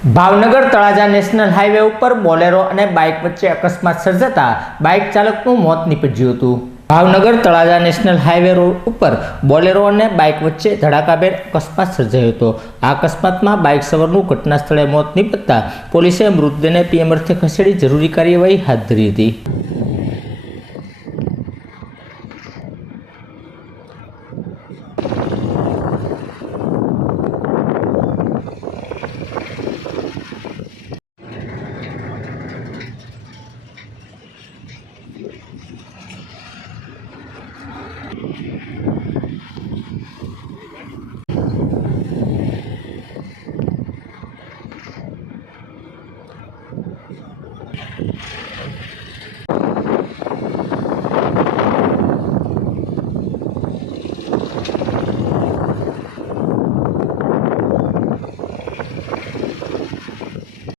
Bhavnagar Talaja national highway ઉપર Bolero અને bike વચ્ચે અકસ્માત સર્જાતા બાઇક ચાલકનું મોત નીપજ્યું હતું। Bhavnagar Talaja national highway road ઉપર બોલેરો અને બાઇક વચ્ચે ધડાકાભેર અકસ્માત સર્જાયો હતો। આ અકસ્માતમાં બાઇક સવારનું ઘટના સ્થળે મોત નીપજતા પોલીસે મૃતદેહને પીએમ અર્થે ખસેડી જરૂરી કાર્યવાહી હાથ ધરી હતી।